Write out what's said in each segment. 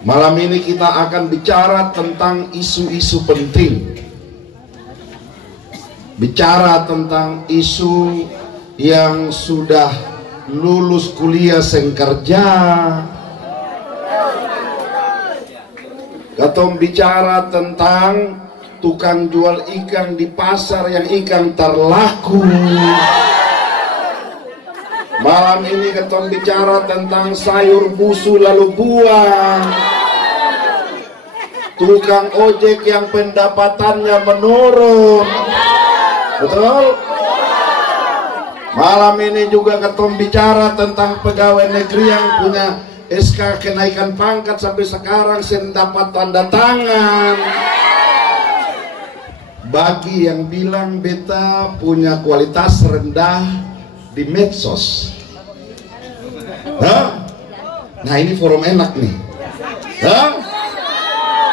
Malam ini kita akan bicara tentang isu-isu penting. Bicara tentang isu yang sudah lulus kuliah seng kerja. Katong bicara tentang tukang jual ikan di pasar yang ikan terlaku. Malam ini katong bicara tentang sayur busuk lalu buang. Tukang ojek yang pendapatannya menurun. Betul? Malam ini juga katong bicara tentang pegawai negeri yang punya SK kenaikan pangkat sampai sekarang sen dapat tanda tangan. Bagi yang bilang beta punya kualitas rendah di medsos. Nah ini forum enak nih.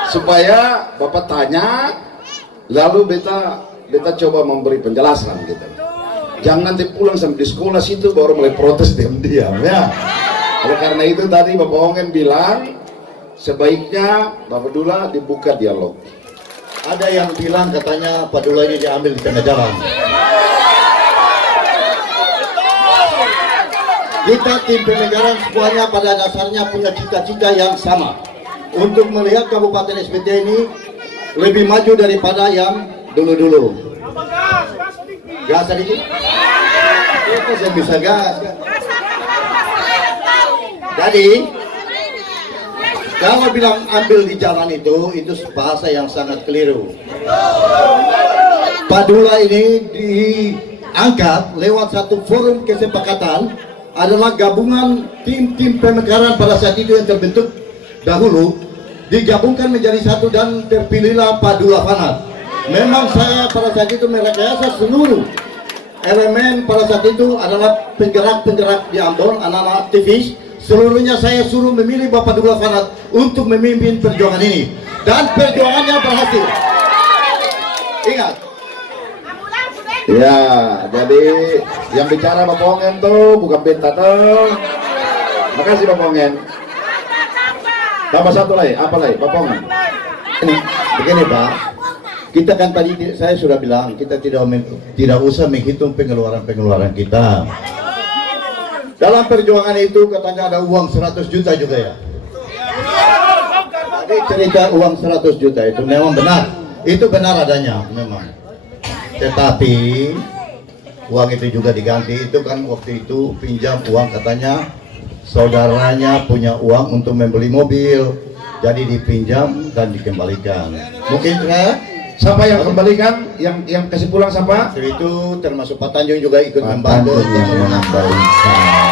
Supaya Bapak tanya, lalu beta coba memberi penjelasan gitu. Jangan nanti pulang sampai di sekolah situ baru mulai protes diam-diam ya. Oleh karena itu tadi Bapak Ongen bilang sebaiknya Bapak Dula dibuka dialog. Ada yang bilang katanya Pak Dula ini diambil di tengah jalan. Kita tim Pendengaran semuanya pada dasarnya punya cita-cita yang sama untuk melihat Kabupaten SBT ini lebih maju daripada yang dulu-dulu. Gas sedikit? Itu saya bisa gas. Jadi kalau bilang ambil di jalan itu bahasa yang sangat keliru. Pak Dula ini diangkat lewat satu forum kesepakatan adalah gabungan tim-tim pemekaran pada saat itu yang terbentuk dahulu digabungkan menjadi satu dan terpilihlah Pak Dula Fanat. Memang saya pada saat itu merekayasa seluruh elemen pada saat itu adalah penggerak-penggerak di Ambon, anak-anak aktivis. Seluruhnya saya suruh memilih Bapak Dula Fanat untuk memimpin perjuangan ini dan perjuangannya berhasil. Ingat. Ya, jadi yang bicara Bapak Ongen tuh bukan beta tuh. Makasih Bapak Ongen. Tambah satu lagi, apa lagi Bapak Ongen? Begini Pak, kita kan tadi saya sudah bilang kita tidak usah menghitung pengeluaran kita. Dalam perjuangan itu katanya ada uang 100 juta juga ya. Jadi cerita uang 100 juta itu memang benar. Itu benar adanya memang. Tetapi uang itu juga diganti. Itu kan waktu itu pinjam uang katanya saudaranya punya uang untuk membeli mobil. Jadi dipinjam dan dikembalikan. Mungkin siapa yang kembalikan? Yang kasih pulang siapa? Itu termasuk Pak Tanjung juga ikut membantu yang mengembalikan.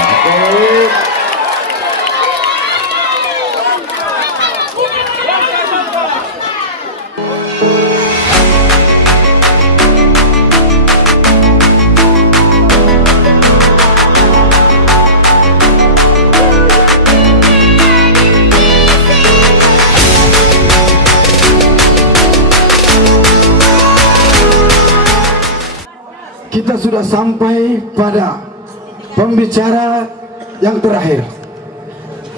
Kita sudah sampai pada pembicara yang terakhir,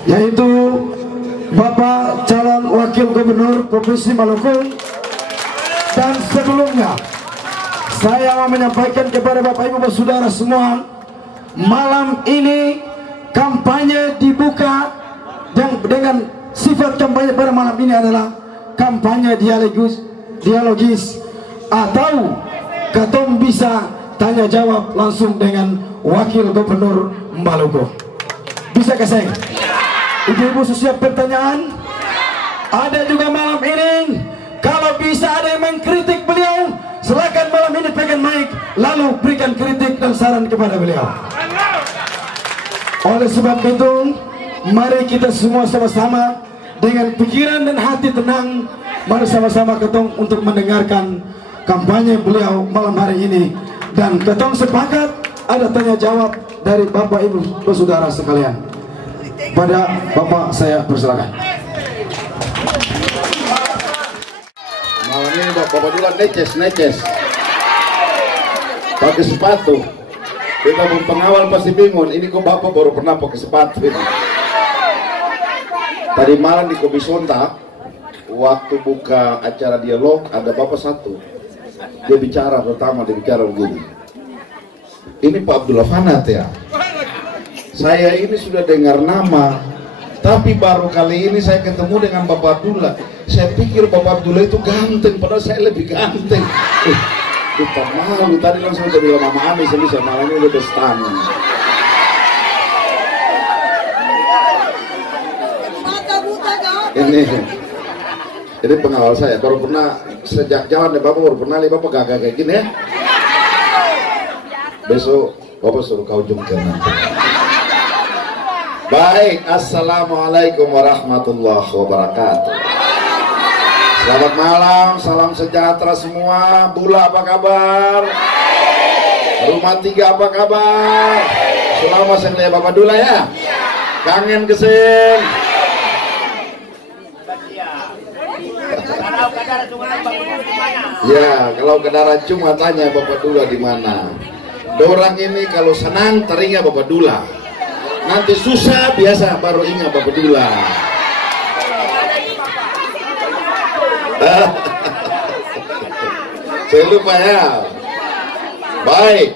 yaitu Bapak calon Wakil Gubernur Provinsi Maluku. Dan sebelumnya saya mau menyampaikan kepada Bapak Ibu Saudara semua, malam ini kampanye dibuka dengan sifat kampanye pada malam ini adalah kampanye dialogis atau katong bisa tanya jawab langsung dengan Wakil Gubernur Maluku. Bisa ke saya? Ibu-ibu siap pertanyaan? Ada juga malam ini, kalau bisa ada yang mengkritik beliau, silakan malam ini pegang mic lalu berikan kritik dan saran kepada beliau. Oleh sebab itu, mari kita semua sama-sama dengan pikiran dan hati tenang, mari sama-sama ketong untuk mendengarkan kampanye beliau malam hari ini. Dan ketong sepakat ada tanya jawab dari Bapak Ibu Saudara sekalian. Pada Bapak saya persilakan. Malam ini Bapak Dula neces pakai sepatu. Kita pengawal pasti bingung, ini kok Bapak baru pernah pakai sepatu ini. Tadi malam di Komisonta, waktu buka acara dialog, ada bapak satu. Dia bicara pertama, dia bicara begini. Ini Pak Abdullah Fanat ya. Saya ini sudah dengar nama, tapi baru kali ini saya ketemu dengan Bapak Abdullah. Saya pikir Bapak Abdullah itu ganteng, padahal saya lebih ganteng. Kita malu, tadi langsung saya bilang Mama Ami, saya malam ini udah setangin. Ini pengawal saya, baru pernah sejak jalan ya Bapak, baru pernah lihat Bapak gagah kayak gini ya. Besok Bapak suruh kau jungkir nanti. Baik, assalamualaikum warahmatullahi wabarakatuh. Selamat malam, salam sejahtera semua. Bula apa kabar? Rumah 3 apa kabar? Selama saya lihat Bapak Dula ya. Kangen kesini. Ya, kalau ke daerah cuma tanya Bapak Dula di mana. Dorang ini kalau senang teringat Bapak Dula. Nanti susah biasa baru ingat Bapak Dula. Saya lupa ya. Baik,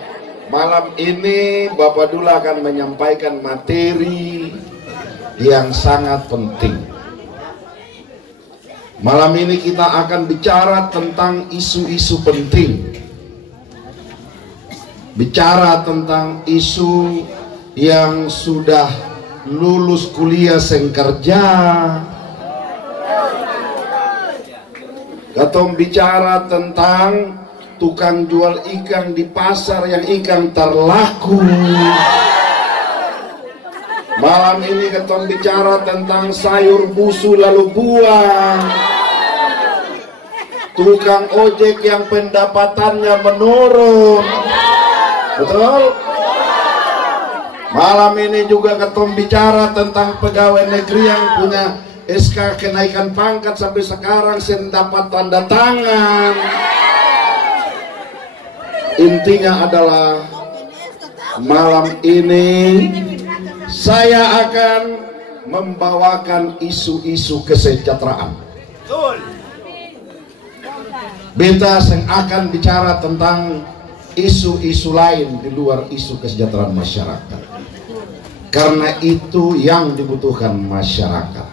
malam ini Bapak Dula akan menyampaikan materi yang sangat penting. Malam ini kita akan bicara tentang isu-isu penting. Bicara tentang isu yang sudah lulus kuliah seng kerja. Katong bicara tentang tukang jual ikan di pasar yang ikan terlaku. Malam ini katong bicara tentang sayur busuk lalu buang. Tukang ojek yang pendapatannya menurun. Betul? Malam ini juga katong bicara tentang pegawai negeri yang punya SK kenaikan pangkat sampai sekarang sen dapat tanda tangan. Intinya adalah malam ini saya akan membawakan isu-isu kesejahteraan. Beta akan bicara tentang isu-isu lain di luar isu kesejahteraan masyarakat. Karena itu yang dibutuhkan masyarakat.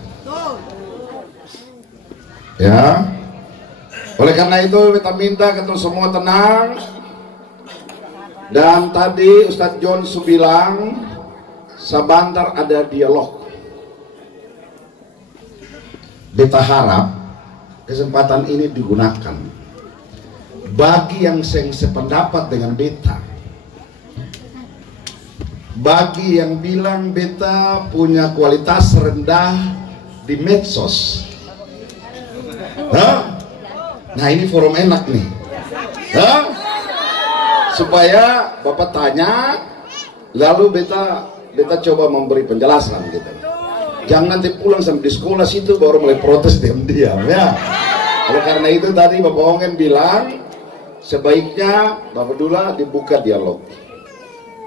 Ya. Oleh karena itu kita minta kita semua tenang. Dan tadi Ustadz John bilang sebentar ada dialog. Beta harap kesempatan ini digunakan bagi yang sependapat dengan beta, bagi yang bilang beta punya kualitas rendah di medsos. Nah ini forum enak nih. Supaya Bapak tanya, lalu beta coba memberi penjelasan gitu. Jangan nanti pulang sampai di sekolah situ baru mulai protes diam-diam ya. Oleh karena itu tadi Bapak Ongen bilang sebaiknya Bapak Dula dibuka dialog.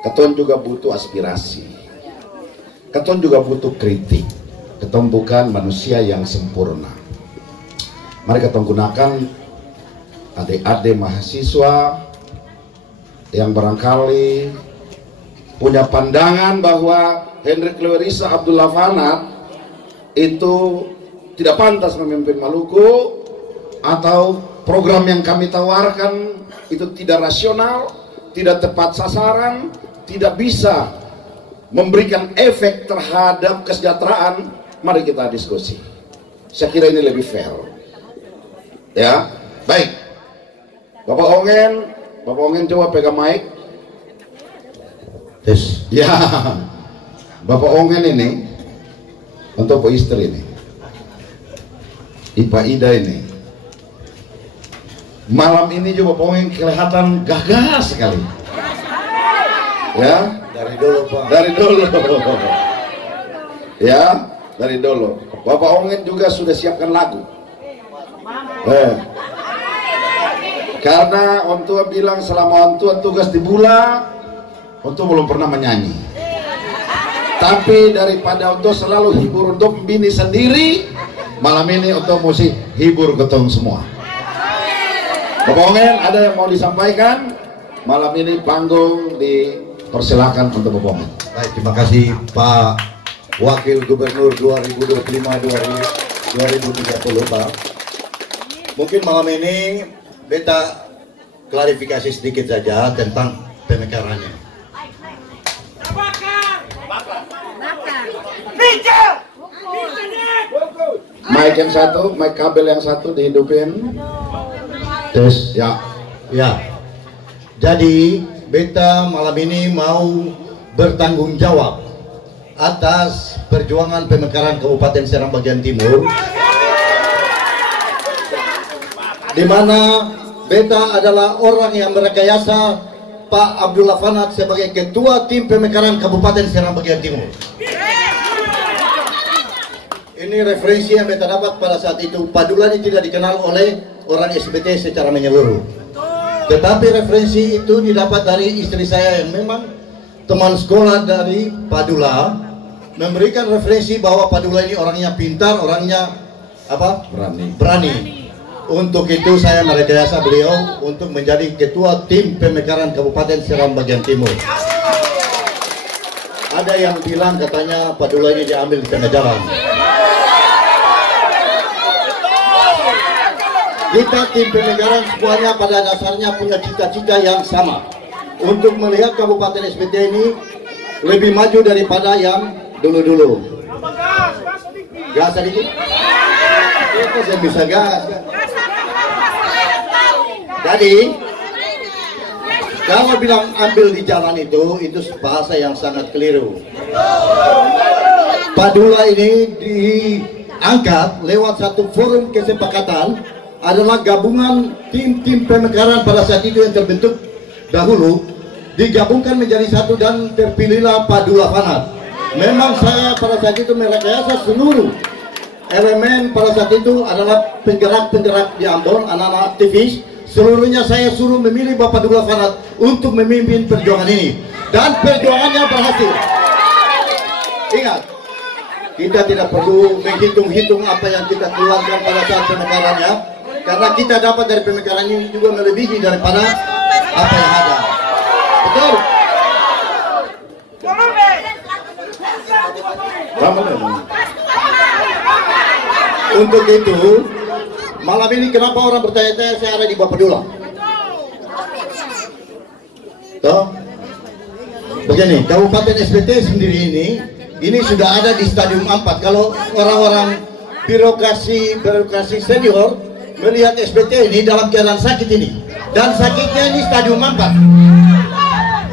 Keton juga butuh aspirasi. Keton juga butuh kritik. Keton bukan manusia yang sempurna. Mari keton gunakan adik-adik mahasiswa yang barangkali punya pandangan bahwa Hendrik Lewerisa Abdullah Fanat itu tidak pantas memimpin Maluku, atau program yang kami tawarkan itu tidak rasional, tidak tepat sasaran, tidak bisa memberikan efek terhadap kesejahteraan. Mari kita diskusi. Saya kira ini lebih fair. Ya, baik. Bapak Ongen coba pegang mic. Yes. Ya, Bapak Ongen ini untuk Bu istri ini, Ipa Ida ini. Malam ini juga Bapak Ongen kelihatan gagah sekali. Ya, Dari dulu Pak. dari dulu. Ya, dari dulu. Bapak Ongen juga sudah siapkan lagu. Karena Ontua bilang selama Ontua tugas di Bula, Ontua belum pernah menyanyi. Tapi daripada untuk selalu hibur untuk bini sendiri, malam ini untuk mesti hibur ketong semua. Bapak Ongen, ada yang mau disampaikan? Malam ini panggung dipersilakan untuk Bapak Ongen. Baik, terima kasih Pak Wakil Gubernur 2025-2030 Pak. Mungkin malam ini beta klarifikasi sedikit saja tentang pemekarannya. Mic yang satu, mic kabel yang satu dihidupin. Terus Ya, ya. Jadi beta malam ini mau bertanggung jawab atas perjuangan pemekaran Kabupaten Serang bagian Timur, di mana beta adalah orang yang merekayasa Pak Abdullah Fanat sebagai ketua tim pemekaran Kabupaten Serang bagian Timur. Ini referensi yang beta dapat pada saat itu. Padula ini tidak dikenal oleh orang SBT secara menyeluruh, tetapi referensi itu didapat dari istri saya yang memang teman sekolah dari Padula, memberikan referensi bahwa Padula ini orangnya pintar, orangnya apa? Berani. Untuk itu saya merekayasa beliau untuk menjadi ketua tim pemekaran Kabupaten Serang bagian Timur. Ada yang bilang katanya Padula ini diambil di tengah jalan. Kita tim pemekaran semuanya pada dasarnya punya cita-cita yang sama untuk melihat Kabupaten SBT ini lebih maju daripada yang dulu-dulu. Gas sedikit? Itu saya bisa gas. Jadi kalau bilang ambil di jalan itu bahasa yang sangat keliru. Padula ini diangkat lewat satu forum kesepakatan, adalah gabungan tim-tim pemekaran pada saat itu yang terbentuk dahulu, digabungkan menjadi satu dan terpilihlah Padula Fanat. Memang saya pada saat itu merekayasa seluruh elemen pada saat itu adalah penggerak-penggerak di Ambon, anak-anak aktivis. Seluruhnya saya suruh memilih Bapak Padula Fanat untuk memimpin perjuangan ini, dan perjuangannya berhasil. Ingat, kita tidak perlu menghitung-hitung apa yang kita keluarkan pada saat pemekarannya, karena kita dapat dari pemekaran ini juga melebihi daripada apa yang ada. Betul? Untuk itu, malam ini kenapa orang bertanya-tanya saya ada di Bapak Padula? Toh? Begini, Kabupaten SBT sendiri ini sudah ada di stadium 4. Kalau orang-orang birokrasi senior melihat SBT ini dalam keadaan sakit ini, dan sakitnya ini stadium 4,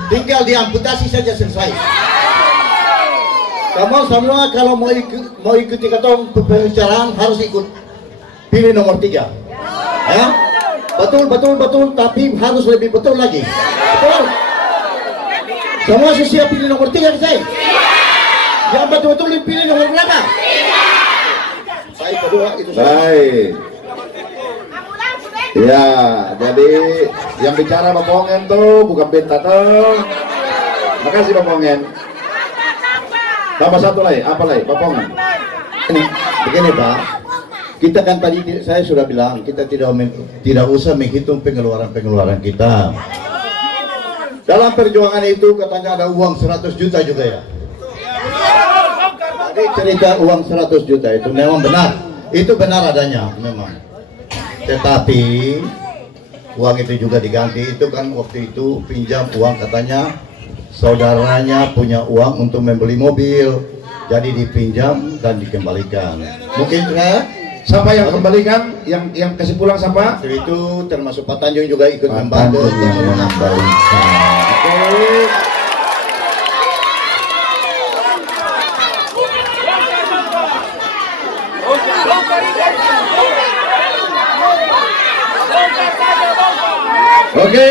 tinggal diamputasi saja selesai. Kamu semua kalau mau ikuti ketong pembicaraan harus ikut pilih nomor 3, ya, betul, tapi harus lebih betul lagi. Betul? Semua siap pilih nomor 3 saya. Yang betul-betul pilih nomor berapa? Saya kedua itu. baik. Ya, jadi yang bicara Bapak Ongen tuh bukan beta tuh. Makasih Bapak Ongen. Tambah satu lagi, apa lagi Bapak Ongen? Ini, begini Pak, kita kan tadi saya sudah bilang kita tidak usah menghitung pengeluaran kita. Dalam perjuangan itu katanya ada uang 100 juta juga ya. Tadi cerita uang 100 juta itu memang benar, itu benar adanya memang. Tetapi uang itu juga diganti. Itu kan waktu itu pinjam uang, katanya saudaranya punya uang untuk membeli mobil, jadi dipinjam dan dikembalikan. Mungkin Siapa yang kembalikan? Yang kasih pulang siapa? itu termasuk Pak Tanjung juga ikut membantu. Oke.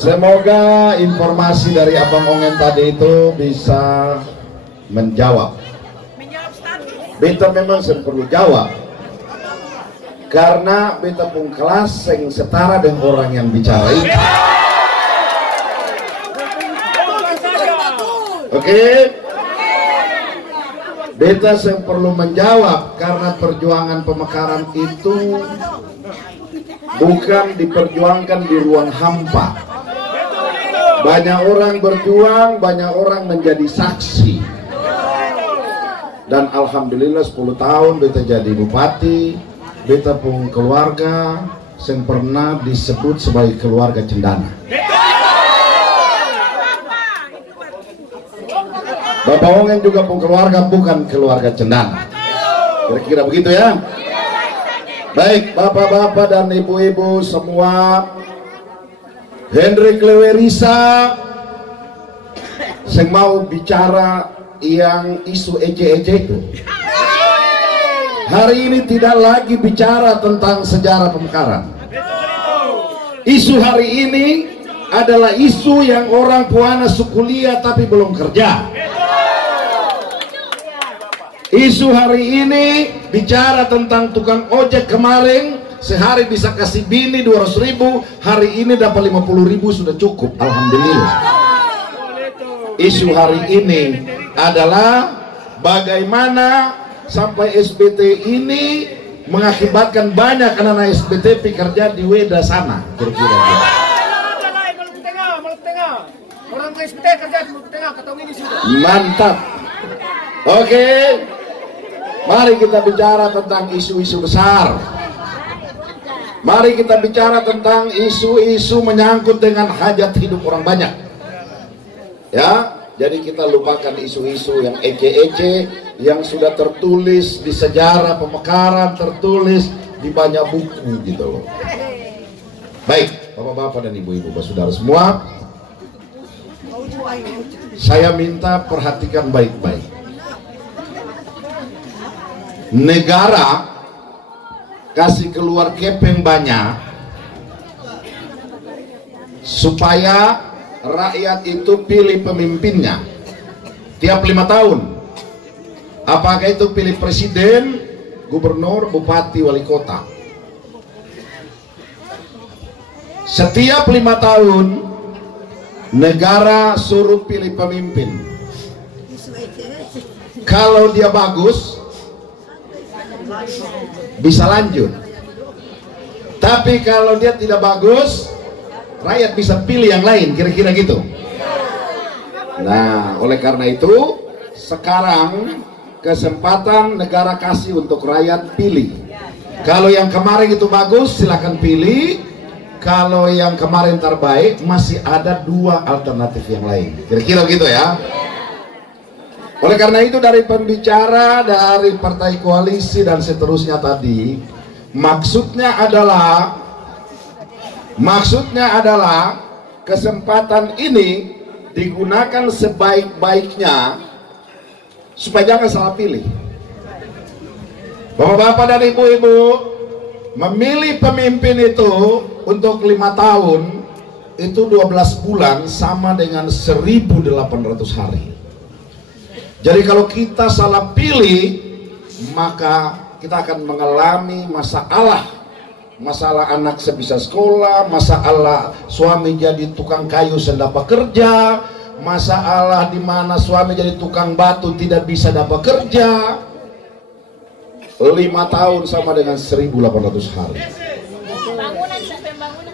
Semoga informasi dari Abang Ongen tadi itu bisa menjawab. Beta memang perlu jawab, karena beta pun kelas yang setara dengan orang yang bicara itu. Oke? Beta yang perlu menjawab karena perjuangan pemekaran itu bukan diperjuangkan di ruang hampa. Banyak orang berjuang, banyak orang menjadi saksi. Dan alhamdulillah 10 tahun beta jadi bupati, beta pun keluarga yang pernah disebut sebagai keluarga cendana. Bapak Ongen juga pun keluarga, bukan keluarga cendana. Kira-kira begitu ya. Baik, bapak-bapak dan ibu-ibu semua, Hendrik Lewerisa yang mau bicara yang isu ece-ece itu. Hari ini tidak lagi bicara tentang sejarah pemekaran. Isu hari ini adalah isu yang orang Puana kuliah tapi belum kerja. Isu hari ini bicara tentang tukang ojek kemarin sehari bisa kasih bini 200.000, hari ini dapat 50.000 sudah cukup, alhamdulillah. Isu hari ini adalah bagaimana sampai SBT ini mengakibatkan banyak anak-anak SBT pekerja di Weda sana, kira-kira. Mantap. Oke. Mari kita bicara tentang isu-isu besar. Mari kita bicara tentang isu-isu menyangkut dengan hajat hidup orang banyak. Ya, jadi kita lupakan isu-isu yang ece-ece yang sudah tertulis di sejarah pemekaran, tertulis di banyak buku gitu loh. Baik, bapak-bapak dan ibu-ibu, saudara semua, saya minta perhatikan baik-baik. Negara kasih keluar kepeng banyak supaya rakyat itu pilih pemimpinnya tiap 5 tahun. Apakah itu pilih presiden, gubernur, bupati, wali kota. Setiap 5 tahun negara suruh pilih pemimpin. Kalau dia bagus bisa lanjut, tapi kalau dia tidak bagus rakyat bisa pilih yang lain, kira-kira gitu. Nah, oleh karena itu sekarang kesempatan negara kasih untuk rakyat pilih. Kalau yang kemarin itu bagus silakan pilih, kalau yang kemarin terbaik masih ada 2 alternatif yang lain, kira-kira gitu ya. Oleh karena itu dari pembicara dari partai koalisi dan seterusnya tadi, maksudnya adalah kesempatan ini digunakan sebaik-baiknya supaya jangan salah pilih. Bapak-bapak dan ibu-ibu, memilih pemimpin itu untuk 5 tahun itu 12 bulan sama dengan 1.800 hari. Jadi kalau kita salah pilih, maka kita akan mengalami masalah anak sebisa sekolah, masalah suami jadi tukang kayu sendapat kerja, masalah di mana suami jadi tukang batu tidak bisa dapat kerja. 5 tahun sama dengan 1.800 hari.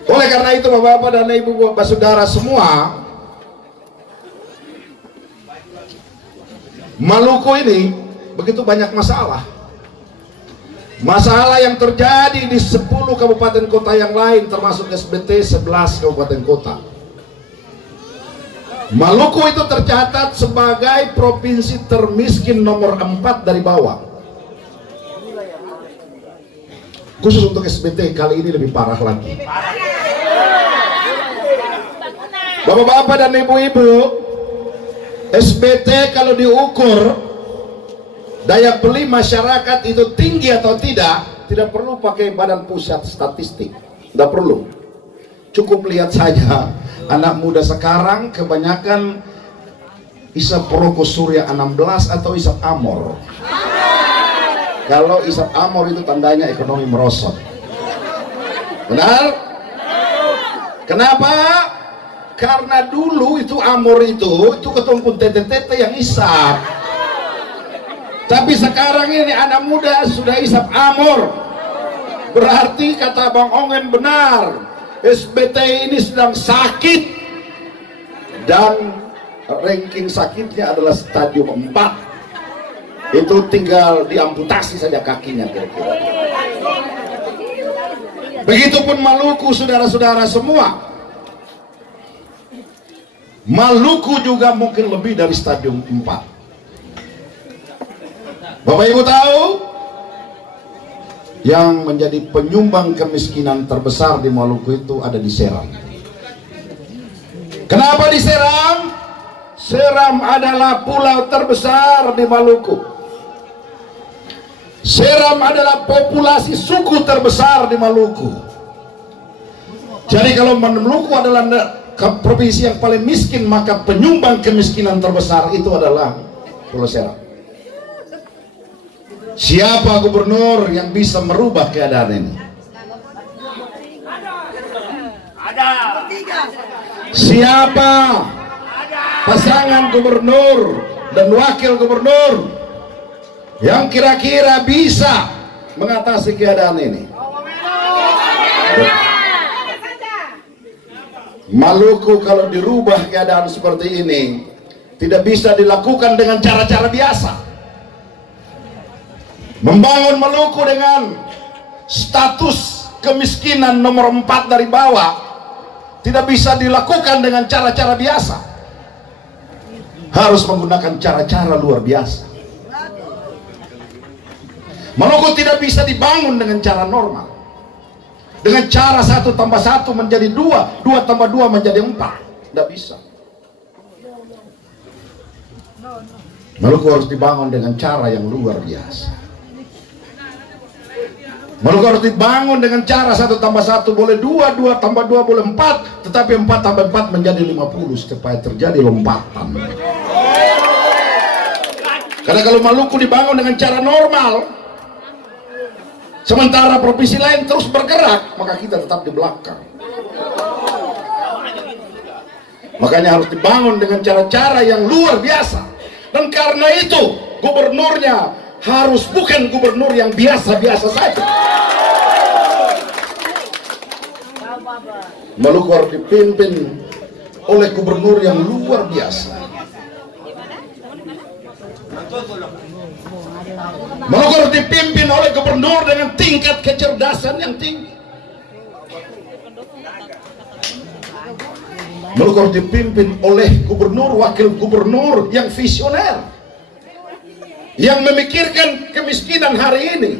Oleh karena itu bapak-bapak dan ibu-ibu saudara semua, Maluku ini begitu banyak masalah. Masalah yang terjadi di 10 kabupaten kota yang lain termasuk SBT 11 kabupaten kota. Maluku itu tercatat sebagai provinsi termiskin nomor 4 dari bawah. Khusus untuk SBT kali ini lebih parah lagi. Bapak-bapak dan ibu-ibu, SBT kalau diukur daya beli masyarakat itu tinggi atau tidak perlu pakai Badan Pusat Statistik, tidak perlu. Cukup lihat saja anak muda sekarang kebanyakan isap rokok Surya 16 atau isap Amor. Kalau isap Amor itu tandanya ekonomi merosot. Benar? Kenapa? Karena dulu itu Amor itu ketumpun tete-tete yang isap. Tapi sekarang ini anak muda sudah isap Amor. Berarti kata Bang Ongen benar, SBT ini sedang sakit. Dan ranking sakitnya adalah stadium 4. Itu tinggal diamputasi saja kakinya kira-kira. Begitupun Maluku, saudara-saudara semua. Maluku juga mungkin lebih dari stadium 4. Bapak Ibu tahu, yang menjadi penyumbang kemiskinan terbesar di Maluku itu ada di Seram. Kenapa di Seram? Seram adalah pulau terbesar di Maluku. Seram adalah populasi suku terbesar di Maluku. Jadi kalau Maluku adalah provinsi yang paling miskin, maka penyumbang kemiskinan terbesar itu adalah Pulau Seram. Siapa gubernur yang bisa merubah keadaan ini? Siapa pasangan gubernur dan wakil gubernur yang kira-kira bisa mengatasi keadaan ini? Maluku kalau dirubah keadaan seperti ini tidak bisa dilakukan dengan cara-cara biasa. Membangun Maluku dengan status kemiskinan nomor 4 dari bawah tidak bisa dilakukan dengan cara-cara biasa. Harus menggunakan cara-cara luar biasa. Maluku tidak bisa dibangun dengan cara normal. Dengan cara 1 tambah 1 menjadi 2, 2 tambah 2 menjadi 4. Tidak bisa. Maluku harus dibangun dengan cara yang luar biasa. Maluku harus dibangun dengan cara 1 tambah 1 boleh 2, 2 tambah 2 boleh 4, tetapi 4 tambah 4 menjadi 50 supaya terjadi lompatan. Karena kalau Maluku dibangun dengan cara normal, sementara provinsi lain terus bergerak, maka kita tetap di belakang. Makanya harus dibangun dengan cara-cara yang luar biasa. Dan karena itu gubernurnya harus bukan gubernur yang biasa-biasa saja. Maluku harus dipimpin oleh gubernur yang luar biasa. Maluku harus dipimpin oleh gubernur dengan tingkat kecerdasan yang tinggi. Maluku harus dipimpin oleh gubernur, wakil gubernur yang visioner, yang memikirkan kemiskinan hari ini,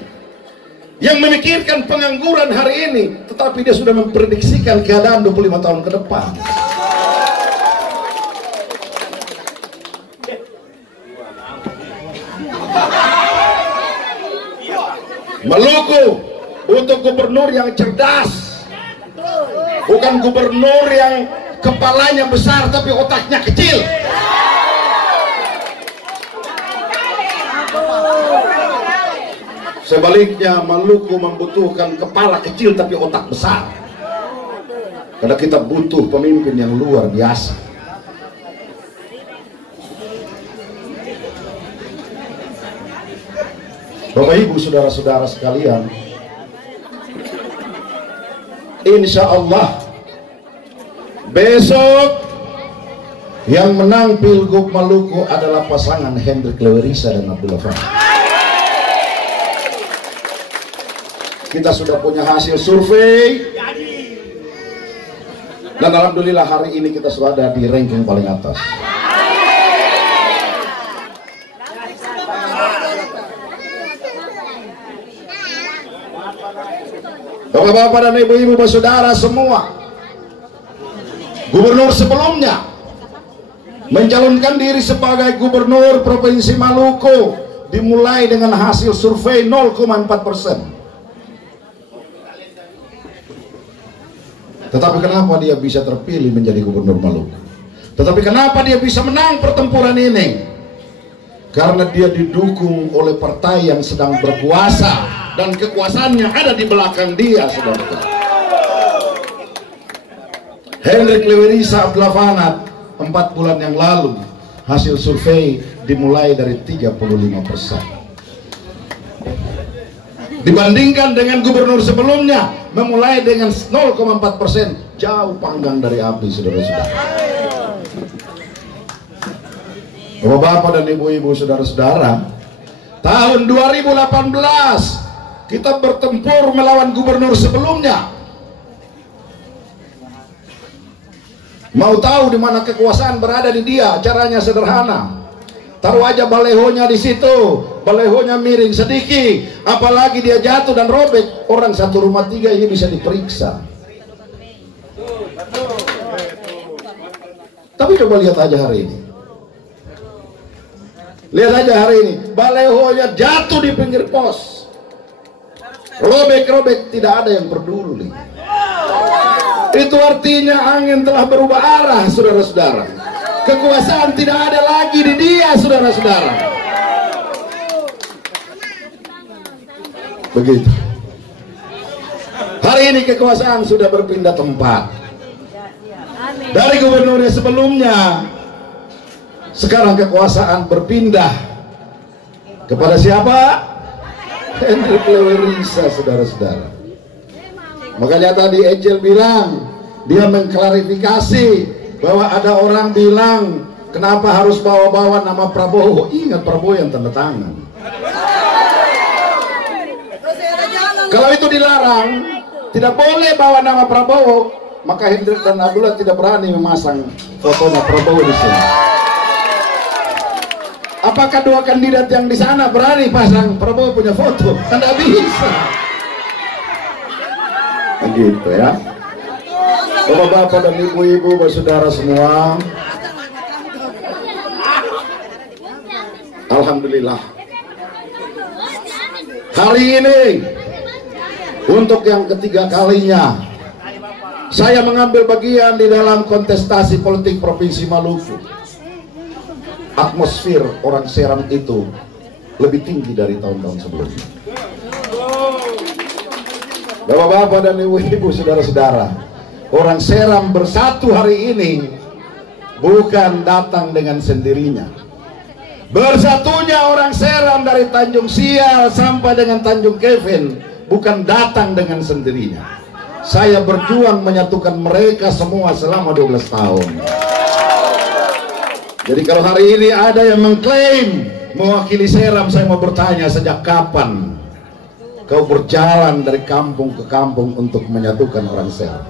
yang memikirkan pengangguran hari ini, tetapi dia sudah memprediksikan keadaan 25 tahun ke depan. Maluku untuk gubernur yang cerdas, bukan gubernur yang kepalanya besar tapi otaknya kecil. Sebaliknya Maluku membutuhkan kepala kecil tapi otak besar. Karena kita butuh pemimpin yang luar biasa. Bapak Ibu saudara-saudara sekalian, insya Allah besok yang menang Pilgub Maluku adalah pasangan Hendrik Lewerisa dan Abdullah Fahmi. Kita sudah punya hasil survei dan alhamdulillah hari ini kita sudah ada di ranking paling atas. Bapak-bapak dan ibu-ibu bersaudara semua, gubernur sebelumnya mencalonkan diri sebagai gubernur Provinsi Maluku dimulai dengan hasil survei 0,4%. Tetapi kenapa dia bisa terpilih menjadi gubernur Maluku? Tetapi kenapa dia bisa menang pertempuran ini? Karena dia didukung oleh partai yang sedang berkuasa dan kekuasaannya ada di belakang dia, saudara. Hendrik Lewerisa Abdulafanat 4 bulan yang lalu hasil survei dimulai dari 35%. Dibandingkan dengan gubernur sebelumnya memulai dengan 0,4%, jauh panggang dari api, saudara-saudara. Bapak-bapak dan ibu-ibu, saudara-saudara, tahun 2018 kita bertempur melawan gubernur sebelumnya. Mau tahu di mana kekuasaan berada di dia? Caranya sederhana. Taruh aja balehonya di situ, balehonya miring sedikit, apalagi dia jatuh dan robek, orang satu rumah 3 ini bisa diperiksa. Tapi coba lihat aja hari ini. Lihat aja hari ini, balehonya jatuh di pinggir pos, robek-robek, tidak ada yang peduli. Itu artinya angin telah berubah arah, saudara-saudara. Kekuasaan tidak ada lagi di dia, saudara-saudara. Begitu. Hari ini kekuasaan sudah berpindah tempat. Dari gubernurnya sebelumnya, sekarang kekuasaan berpindah kepada siapa? Hendrik Lewerisa, saudara-saudara. Makanya tadi Ejel bilang, dia mengklarifikasi bahwa ada orang bilang kenapa harus bawa-bawa nama Prabowo. Ingat Prabowo yang tanda tangan. Kalau itu dilarang, tidak boleh bawa nama Prabowo, maka Hendrik dan Abdullah tidak berani memasang fotonya Prabowo di sini. Apakah 2 kandidat yang di sana berani pasang Prabowo punya foto? Kan tidak bisa. Begitu ya. Bapak-bapak dan ibu-ibu, saudara semua, alhamdulillah hari ini untuk yang ketiga kalinya saya mengambil bagian di dalam kontestasi politik Provinsi Maluku. Atmosfer orang Seram itu lebih tinggi dari tahun-tahun sebelumnya. Bapak-bapak dan ibu-ibu, saudara-saudara, orang Seram bersatu hari ini bukan datang dengan sendirinya. Bersatunya orang Seram dari Tanjung Sial sampai dengan Tanjung Kevin bukan datang dengan sendirinya. Saya berjuang menyatukan mereka semua selama 12 tahun. Jadi kalau hari ini ada yang mengklaim mewakili Seram, saya mau bertanya, sejak kapan kau berjalan dari kampung ke kampung untuk menyatukan orang Seram?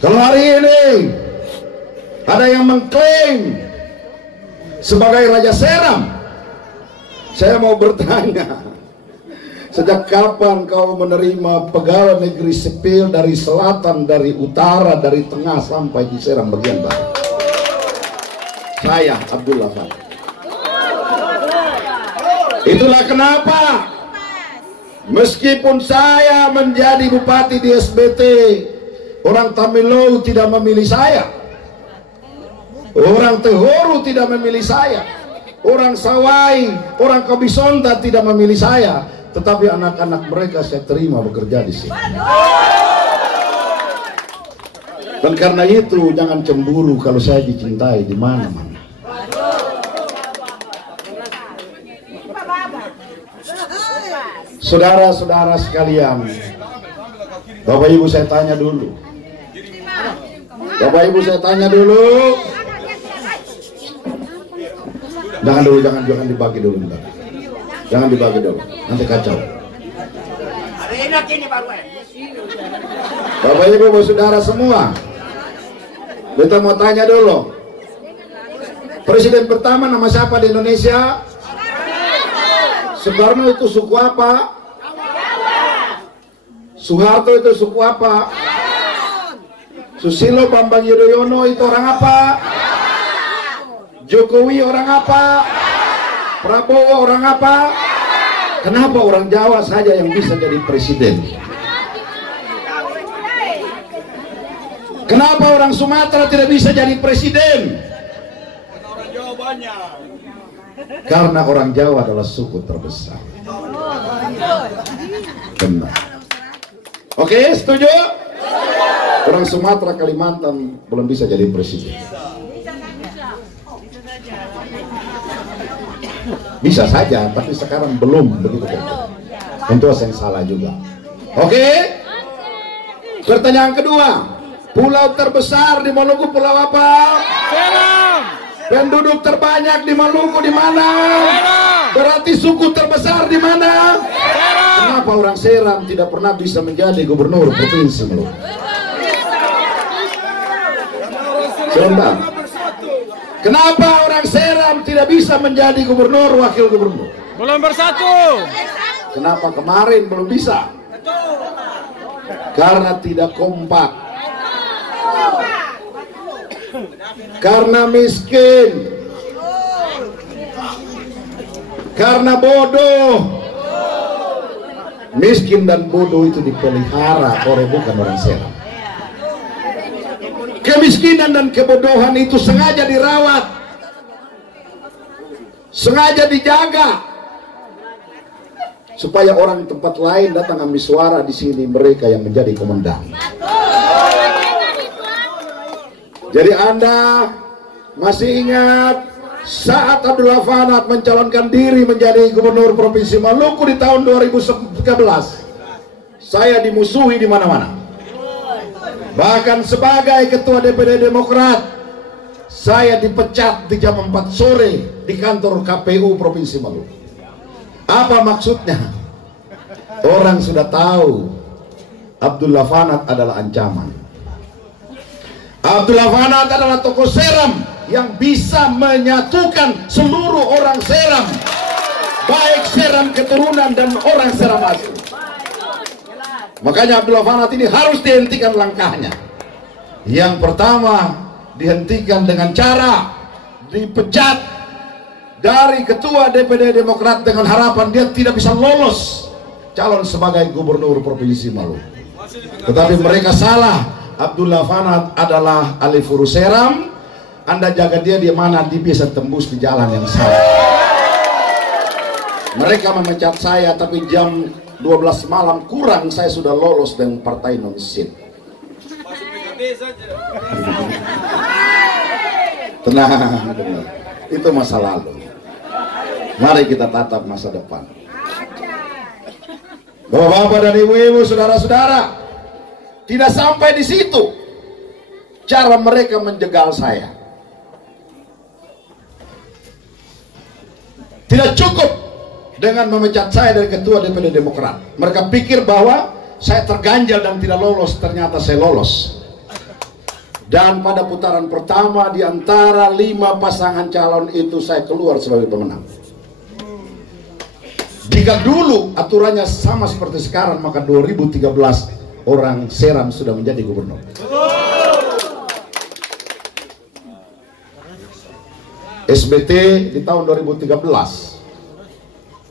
Kalau hari ini ada yang mengklaim sebagai Raja Seram, saya mau bertanya, sejak kapan kau menerima pegawai negeri sipil dari selatan, dari utara, dari tengah sampai di Seram bagian barat? Saya Abdullah Fadil. Itulah kenapa meskipun saya menjadi bupati di SBT, orang Tamilow tidak memilih saya, orang Tehoru tidak memilih saya, orang Sawai, orang Kabisonta tidak memilih saya, tetapi anak-anak mereka saya terima bekerja di sini. Dan karena itu jangan cemburu kalau saya dicintai di mana-mana. Saudara-saudara sekalian, Bapak Ibu saya tanya dulu. Bapak Ibu saya tanya dulu. Jangan dibagi dulu. Jangan dibagi dulu, nanti kacau. Bapak Ibu saudara semua, kita mau tanya dulu. Presiden pertama nama siapa di Indonesia? Soekarno itu suku apa? Soeharto itu suku apa? Susilo Bambang Yudhoyono itu orang apa? Jokowi orang apa? Prabowo orang apa? Kenapa orang Jawa saja yang bisa jadi presiden? Kenapa orang Sumatera tidak bisa jadi presiden? Karena orang Jawa adalah suku terbesar. Benar. Oke, setuju? Orang Sumatera, Kalimantan belum bisa jadi presiden. Bisa saja, tapi sekarang belum begitu kan. Tentu yang salah juga. Oke? Pertanyaan kedua, pulau terbesar di Maluku pulau apa? Seram. Penduduk terbanyak di Maluku di mana? Seram. Berarti suku terbesar di mana? Seram. Kenapa orang Seram tidak pernah bisa menjadi gubernur provinsi Maluku? Sebentar. Kenapa orang Seram tidak bisa menjadi gubernur, wakil gubernur? Belum bersatu. Kenapa kemarin belum bisa? Karena tidak kompak. Karena miskin. Karena bodoh. Miskin dan bodoh itu dipelihara oleh bukan orang Seram. Kemiskinan dan kebodohan itu sengaja dirawat, sengaja dijaga, supaya orang tempat lain datang ambil suara di sini, mereka yang menjadi komandan. Jadi Anda masih ingat saat Abdullah Fanat mencalonkan diri menjadi gubernur provinsi Maluku di tahun 2013, saya dimusuhi di mana-mana. Bahkan sebagai ketua DPD Demokrat, saya dipecat di jam 4 sore di kantor KPU Provinsi Maluku. Apa maksudnya? Orang sudah tahu Abdullah Fanat adalah ancaman. Abdullah Fanat adalah tokoh Seram yang bisa menyatukan seluruh orang Seram, baik Seram keturunan dan orang Seram asli. Makanya Abdullah Fanat ini harus dihentikan langkahnya. Yang pertama, dihentikan dengan cara dipecat dari ketua DPD Demokrat dengan harapan dia tidak bisa lolos calon sebagai gubernur provinsi Maluku. Tetapi mereka salah. Abdullah Fanat adalah ahli furu Seram. Anda jaga dia di mana, dia bisa tembus di jalan yang salah. Mereka memecat saya, tapi jam 12 malam kurang saya sudah lolos dengan partai non-sin. Tenang, itu masa lalu. Mari kita tatap masa depan. Bapak-bapak dan ibu-ibu, saudara-saudara, tidak sampai di situ cara mereka menjegal saya. Tidak cukup dengan memecat saya dari ketua DPD Demokrat. Mereka pikir bahwa saya terganjal dan tidak lolos, ternyata saya lolos. Dan pada putaran pertama di antara 5 pasangan calon itu saya keluar sebagai pemenang. Jika dulu aturannya sama seperti sekarang, maka 2013 orang Seram sudah menjadi gubernur. SBT di tahun 2013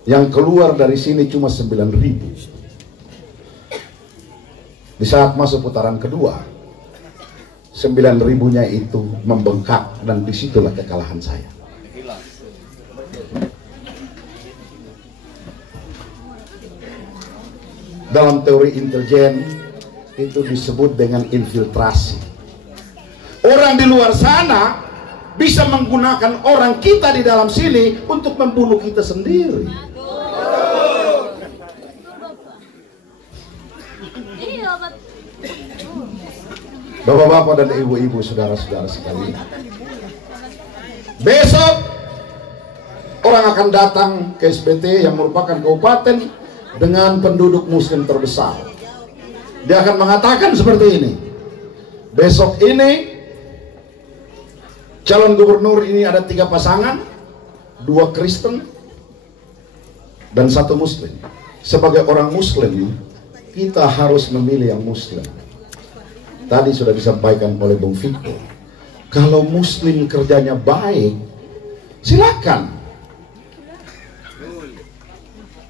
yang keluar dari sini cuma 9.000. Di saat masuk putaran kedua, 9.000-nya itu membengkak, dan disitulah kekalahan saya. Dalam teori intelijen itu disebut dengan infiltrasi. Orang di luar sana bisa menggunakan orang kita di dalam sini untuk membunuh kita sendiri. Bapak-bapak dan ibu-ibu, saudara-saudara sekalian, besok orang akan datang ke SBT yang merupakan kabupaten dengan penduduk muslim terbesar. Dia akan mengatakan seperti ini: besok ini calon gubernur ini ada 3 pasangan, 2 Kristen dan 1 Muslim. Sebagai orang Muslim, kita harus memilih yang Muslim. Tadi sudah disampaikan oleh Bung Viko, kalau Muslim kerjanya baik, silakan.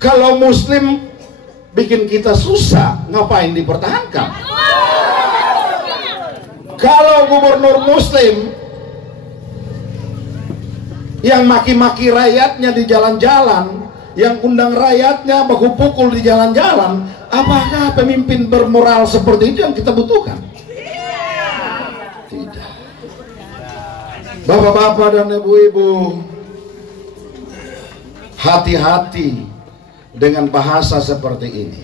Kalau Muslim bikin kita susah, ngapain dipertahankan? Kalau gubernur Muslim yang maki-maki rakyatnya di jalan-jalan, yang undang rakyatnya baku pukul di jalan-jalan. Apakah pemimpin bermoral seperti itu yang kita butuhkan? Tidak. Bapak-bapak dan ibu-ibu, hati-hati dengan bahasa seperti ini.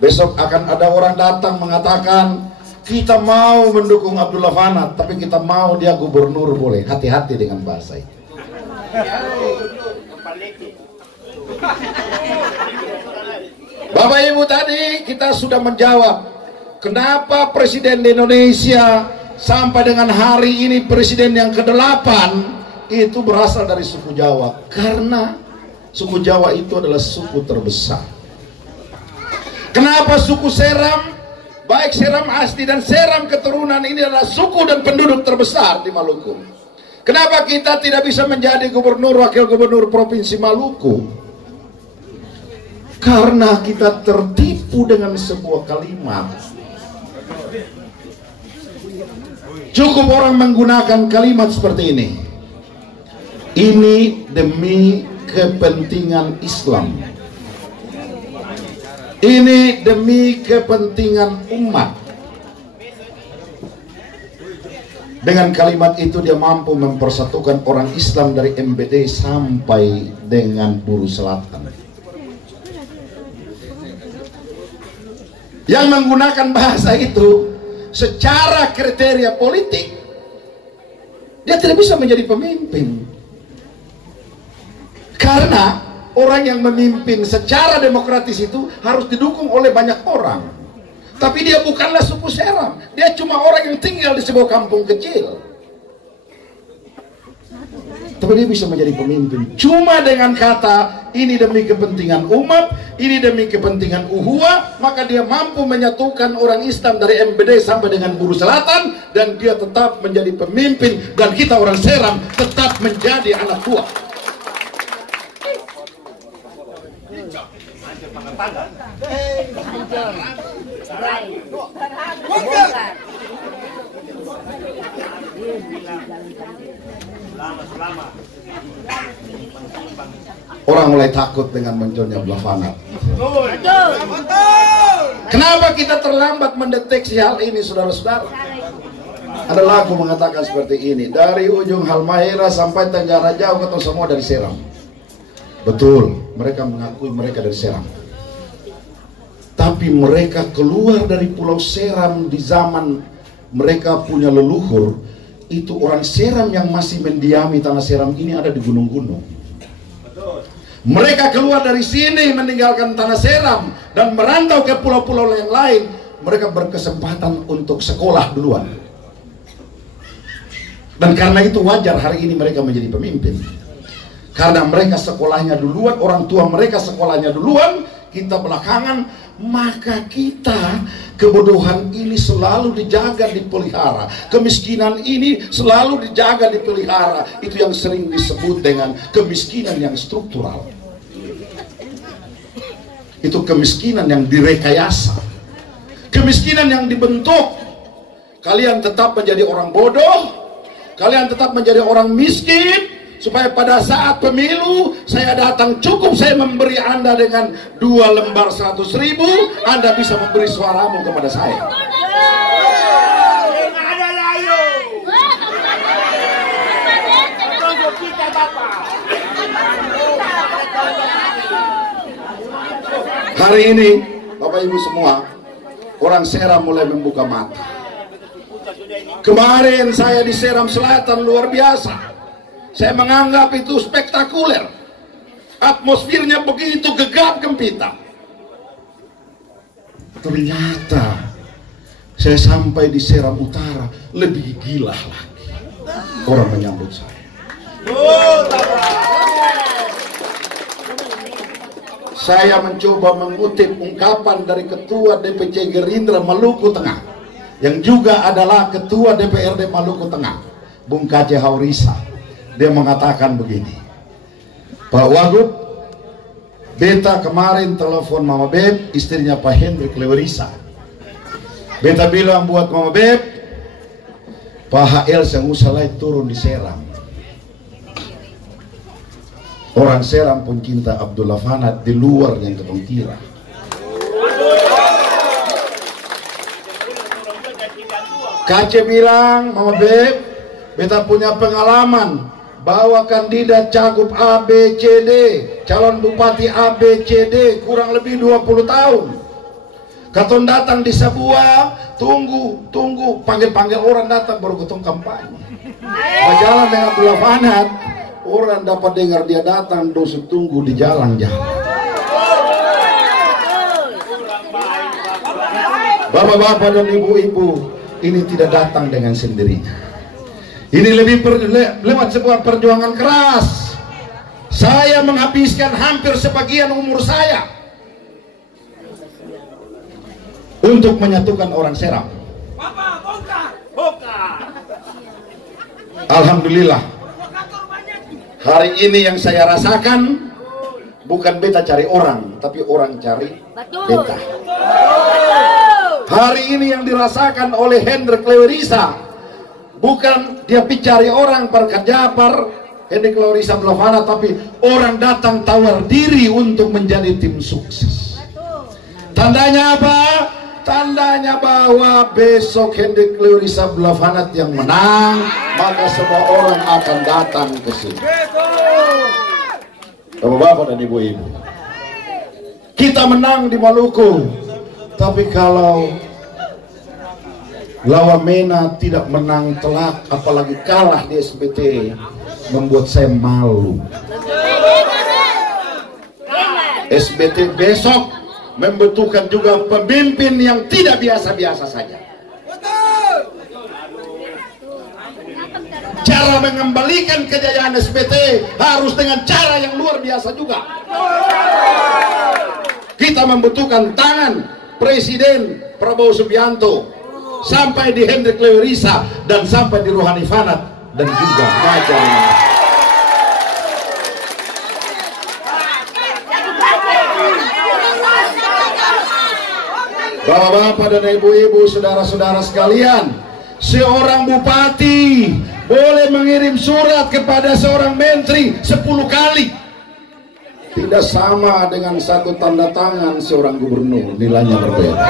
Besok akan ada orang datang mengatakan, kita mau mendukung Abdullah Fanat, tapi kita mau dia gubernur boleh. Hati-hati dengan bahasa itu. Bapak Ibu, tadi kita sudah menjawab kenapa presiden di Indonesia sampai dengan hari ini presiden yang ke-8 itu berasal dari suku Jawa. Karena suku Jawa itu adalah suku terbesar. Kenapa suku Seram, baik Seram asli dan Seram keturunan ini adalah suku dan penduduk terbesar di Maluku? Kenapa kita tidak bisa menjadi gubernur, wakil gubernur Provinsi Maluku? Karena kita tertipu dengan sebuah kalimat. Cukup orang menggunakan kalimat seperti ini. Ini demi kepentingan Islam. Ini demi kepentingan umat. Dengan kalimat itu dia mampu mempersatukan orang Islam dari MBD sampai dengan Buru Selatan. Yang menggunakan bahasa itu secara kriteria politik, dia tidak bisa menjadi pemimpin. Karena orang yang memimpin secara demokratis itu harus didukung oleh banyak orang. Tapi dia bukanlah suku Seram, dia cuma orang yang tinggal di sebuah kampung kecil. Tapi dia bisa menjadi pemimpin cuma dengan kata ini demi kepentingan umat, ini demi kepentingan uhuah, maka dia mampu menyatukan orang Islam dari MBD sampai dengan Buru Selatan, dan dia tetap menjadi pemimpin, dan kita orang Seram tetap menjadi anak buah. Orang mulai takut dengan munculnya Abdullah Fanat. Kenapa kita terlambat mendeteksi hal ini, saudara-saudara? Ada lagu mengatakan seperti ini, dari ujung Halmahera sampai Tenggara Jauh ketemu semua dari Seram. Betul, mereka mengakui mereka dari Seram. Tapi mereka keluar dari Pulau Seram di zaman mereka punya leluhur. Itu orang Seram yang masih mendiami tanah Seram ini ada di gunung-gunung. Mereka keluar dari sini meninggalkan tanah Seram dan merantau ke pulau-pulau yang lain. Mereka berkesempatan untuk sekolah duluan. Dan karena itu wajar hari ini mereka menjadi pemimpin. Karena mereka sekolahnya duluan, orang tua mereka sekolahnya duluan, kita belakangan, maka kita kebodohan ini selalu dijaga, dipelihara. Kemiskinan ini selalu dijaga, dipelihara. Itu yang sering disebut dengan kemiskinan yang struktural. Itu kemiskinan yang direkayasa. Kemiskinan yang dibentuk. Kalian tetap menjadi orang bodoh, kalian tetap menjadi orang miskin, supaya pada saat pemilu saya datang, cukup saya memberi Anda dengan 2 lembar 100.000, Anda bisa memberi suaramu kepada saya. Hari ini Bapak Ibu semua, orang Seram mulai membuka mata. Kemarin saya di Seram Selatan luar biasa. Saya menganggap itu spektakuler. Atmosfernya begitu gegap gempita. Ternyata saya sampai di Seram Utara, lebih gila lagi orang menyambut saya. Saya mencoba mengutip ungkapan dari Ketua DPC Gerindra Maluku Tengah, yang juga adalah Ketua DPRD Maluku Tengah, Bung Kace Haurisa. Dia mengatakan begini, Pak Wagub, beta kemarin telepon Mama Beb, istrinya Pak Hendrik Lewerisa. Beta bilang buat Mama Beb, Pak HL yang usah turun di Seram. Orang Seram pun cinta Abdullah Fanat di luar yang ketong kira. Kace bilang, Mama Beb, beta punya pengalaman bawa kandidat cagup ABCD, calon bupati ABCD kurang lebih 20 tahun. Katong datang di sebuah, tunggu, panggil orang datang baru ketong kampanye. Berjalan dengan Abdullah Fanat, orang dapat dengar dia datang, dosa tunggu di jalan-jalan. Bapak-bapak dan ibu-ibu, ini tidak datang dengan sendirinya. Ini lebih lewat sebuah perjuangan keras. Saya menghabiskan hampir sebagian umur saya untuk menyatukan orang Seram. Alhamdulillah, hari ini yang saya rasakan bukan beta cari orang, tapi orang cari beta. Hari ini yang dirasakan oleh Hendrik Lewerisa bukan dia cari orang perkajapar Hendrik Lewerisa Belovana, tapi orang datang tawar diri untuk menjadi tim sukses. Tandanya apa? Tandanya bahwa besok Hendrik Lewerisa Belovana yang menang, maka semua orang akan datang ke sini. Bapak-bapak dan ibu-ibu, kita menang di Maluku, tapi kalau Lawamena tidak menang telak, apalagi kalah di SBT, membuat saya malu. SBT besok membutuhkan juga pemimpin yang tidak biasa-biasa saja. Cara mengembalikan kejayaan SBT harus dengan cara yang luar biasa juga. Kita membutuhkan tangan Presiden Prabowo Subianto, sampai di Hendrik Lewerisa, dan sampai di Rohani Fanat, dan juga Fajar. Bapak-bapak dan ibu-ibu, saudara-saudara sekalian, seorang bupati boleh mengirim surat kepada seorang menteri 10 kali. Tidak sama dengan satu tanda tangan seorang gubernur, nilainya berbeda.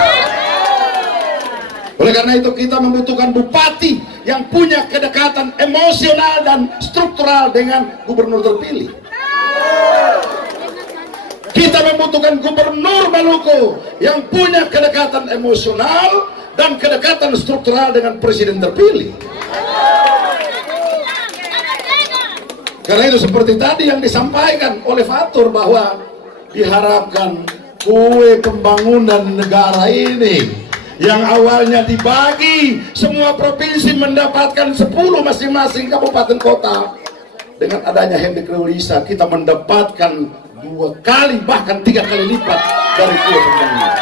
Oleh karena itu kita membutuhkan bupati yang punya kedekatan emosional dan struktural dengan gubernur terpilih. Kita membutuhkan gubernur Maluku yang punya kedekatan emosional dan kedekatan struktural dengan presiden terpilih. Karena itu seperti tadi yang disampaikan oleh Fatur, bahwa diharapkan kue pembangunan negara ini yang awalnya dibagi semua provinsi mendapatkan 10 masing-masing kabupaten kota, dengan adanya Hendrik Lewerisa kita mendapatkan 2 kali bahkan 3 kali lipat dari kue pembangunan.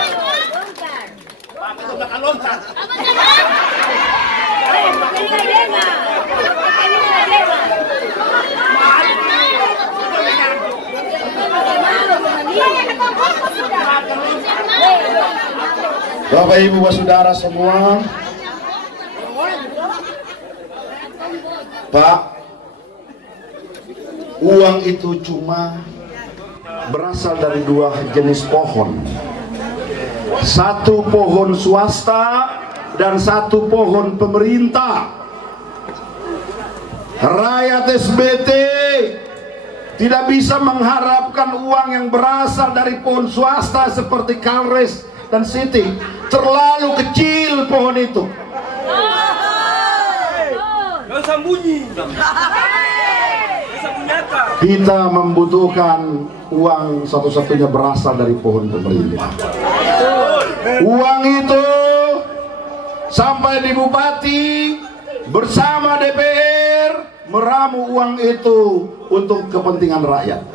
Bapak Ibu saudara semua, Pak, uang itu cuma berasal dari 2 jenis pohon. 1 pohon swasta dan 1 pohon pemerintah. Rakyat SBT tidak bisa mengharapkan uang yang berasal dari pohon swasta seperti Kalres dan City. Terlalu kecil pohon itu. Kita membutuhkan uang satu-satunya berasal dari pohon pemerintah. Uang itu sampai di bupati bersama DPR meramu uang itu untuk kepentingan rakyat.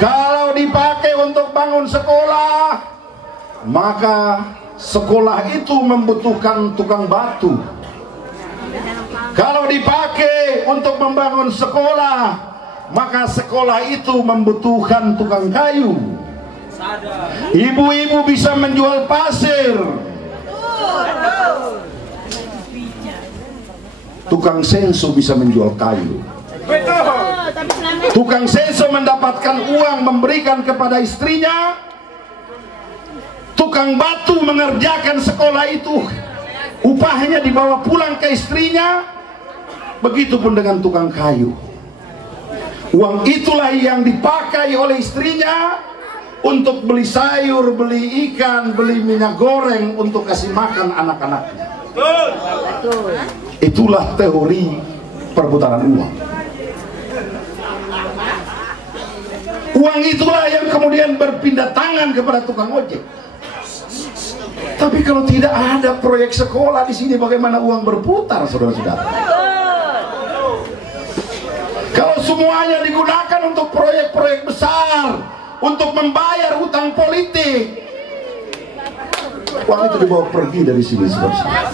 Kalau dipakai untuk bangun sekolah, maka sekolah itu membutuhkan tukang batu. Kalau dipakai untuk membangun sekolah, maka sekolah itu membutuhkan tukang kayu. Ibu-ibu bisa menjual pasir. Tukang senso bisa menjual kayu. Tukang senso mendapatkan uang memberikan kepada istrinya. Tukang batu mengerjakan sekolah itu, upahnya dibawa pulang ke istrinya. Begitupun dengan tukang kayu. Uang itulah yang dipakai oleh istrinya untuk beli sayur, beli ikan, beli minyak goreng untuk kasih makan anak-anaknya. Itulah teori perputaran uang. Uang itulah yang kemudian berpindah tangan kepada tukang ojek. Tapi kalau tidak ada proyek sekolah di sini, bagaimana uang berputar, saudara-saudara? Kalau semuanya digunakan untuk proyek-proyek besar, untuk membayar hutang politik, uang itu dibawa pergi dari sini, saudara-saudara.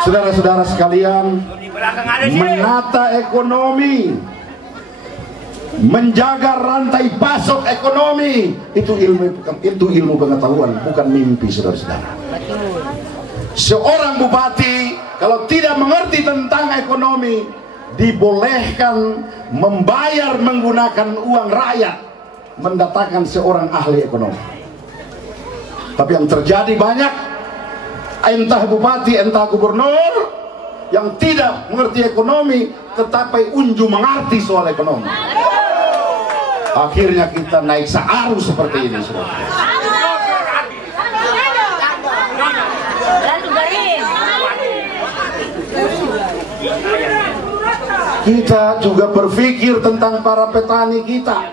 Saudara-saudara sekalian, menata ekonomi, menjaga rantai pasok ekonomi, itu ilmu pengetahuan, bukan mimpi, saudara-saudara. Seorang bupati kalau tidak mengerti tentang ekonomi, dibolehkan membayar menggunakan uang rakyat, mendatangkan seorang ahli ekonomi. Tapi yang terjadi banyak, entah bupati, entah gubernur yang tidak mengerti ekonomi, tetapi unjuk mengerti soal ekonomi. Akhirnya kita naik searus seperti ini, saudara. Kita juga berpikir tentang para petani kita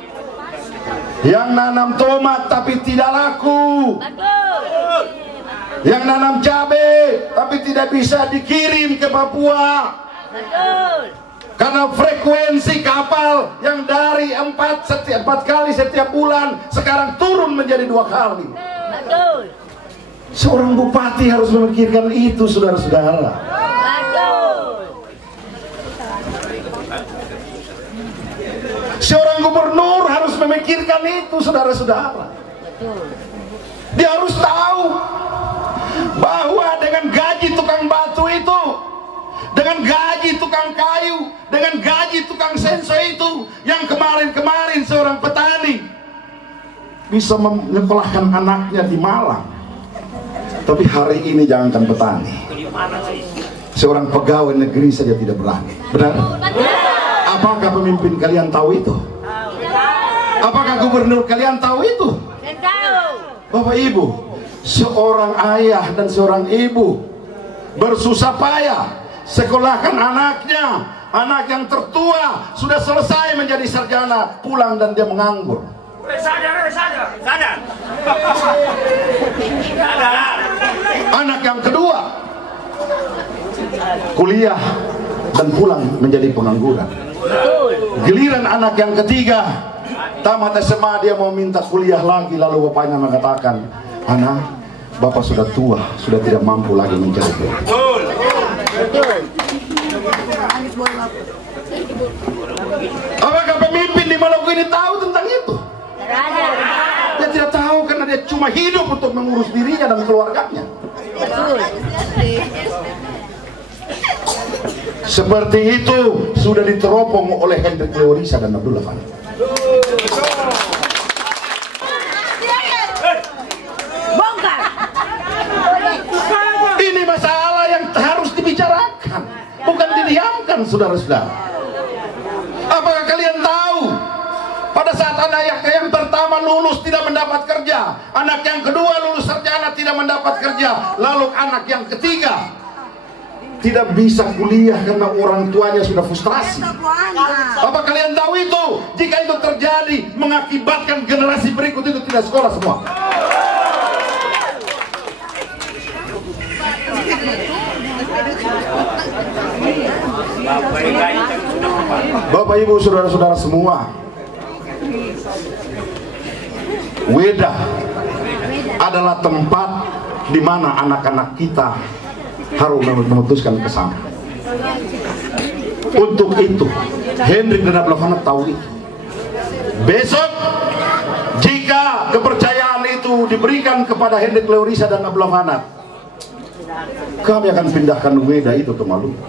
yang nanam tomat tapi tidak laku, yang nanam cabai tapi tidak bisa dikirim ke Papua, karena frekuensi kapal yang dari 4 kali setiap bulan sekarang turun menjadi 2 kali. Seorang bupati harus memikirkan itu, saudara-saudara. Seorang gubernur harus memikirkan itu, saudara-saudara. Dia harus tahu bahwa dengan gaji tukang batu itu, dengan gaji tukang kayu, dengan gaji tukang senso itu, yang kemarin-kemarin seorang petani bisa menyekolahkan anaknya di Malang, tapi hari ini jangankan petani, seorang pegawai negeri saja tidak berani. Benar? Apakah pemimpin kalian tahu itu? Apakah gubernur kalian tahu itu? Bapak Ibu, seorang ayah dan seorang ibu bersusah payah sekolahkan anaknya. Anak yang tertua sudah selesai menjadi sarjana, pulang dan dia menganggur. Anak yang kedua kuliah dan pulang menjadi pengangguran. Giliran anak yang ketiga tamat SMA, dia mau minta kuliah lagi, lalu bapaknya mengatakan, "Anak, bapak sudah tua, sudah tidak mampu lagi mencari kuliah." Apakah pemimpin di Maluku ini tahu tentang itu? Dia tidak tahu karena dia cuma hidup untuk mengurus dirinya dan keluarganya. Seperti itu sudah diteropong oleh Hendrik Leorisa dan Abdullah Fanny. Ini masalah yang harus dibicarakan, bukan didiamkan, saudara-saudara. Apakah kalian tahu pada saat anak yang pertama lulus tidak mendapat kerja, anak yang kedua lulus sarjana tidak mendapat kerja, lalu anak yang ketiga tidak bisa kuliah karena orang tuanya sudah frustrasi? Apa kalian tahu itu? Jika itu terjadi, mengakibatkan generasi berikut itu tidak sekolah semua. Bapak Ibu, saudara-saudara semua, Weda adalah tempat di mana anak-anak kita harus memutuskan ke sana. Untuk itu, Hendrik dan Abdullah Fanny tahu itu. Besok, jika kepercayaan itu diberikan kepada Hendrik Leorisa dan Abdullah Fanny, kami akan pindahkan Weda itu ke Maluku.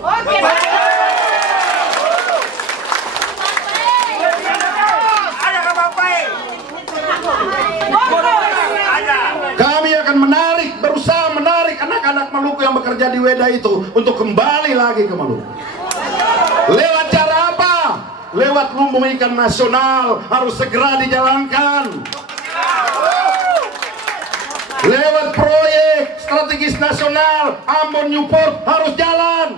Kami akan berusaha menarik anak-anak Maluku yang bekerja di Weda itu untuk kembali lagi ke Maluku. Lewat cara apa? Lewat lumbung ikan nasional harus segera dijalankan. Lewat proyek strategis nasional Ambon Newport harus jalan.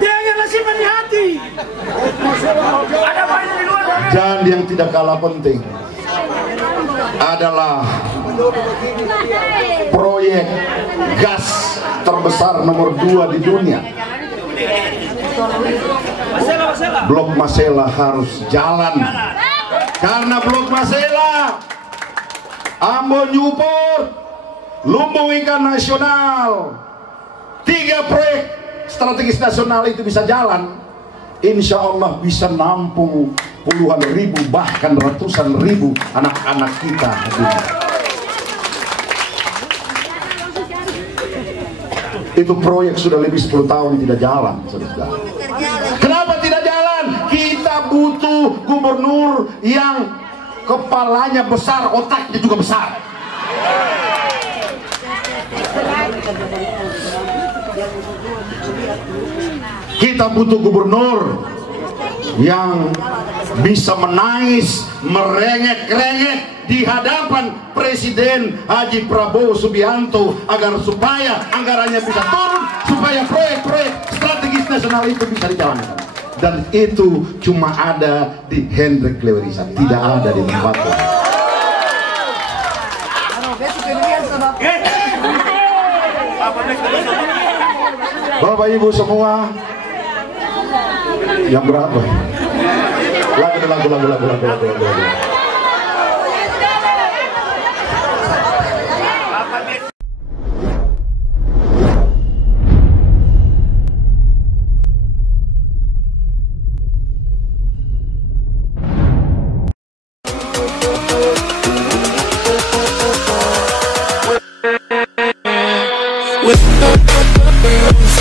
Jangan simpan di hati. Dan yang tidak kalah penting adalah proyek gas terbesar nomor 2 di dunia. Blok Masela harus jalan. Karena Blok Masela, Ambon Newport, lumbung ikan nasional, 3 proyek strategis nasional itu bisa jalan, insya Allah bisa nampung puluhan ribu bahkan ratusan ribu anak-anak kita. Itu proyek sudah lebih 10 tahun tidak jalan, saudara. Kenapa tidak jalan? Kita butuh gubernur yang kepalanya besar, otaknya juga besar. Kita butuh gubernur yang bisa menangis, merengek-rengek di hadapan Presiden Haji Prabowo Subianto agar supaya anggarannya bisa turun, supaya proyek-proyek strategis nasional itu bisa dijalankan. Dan itu cuma ada di Hendrik Lewerisa, tidak ada di tempat lain. Bapak Ibu semua, yang berapa? Lagu. with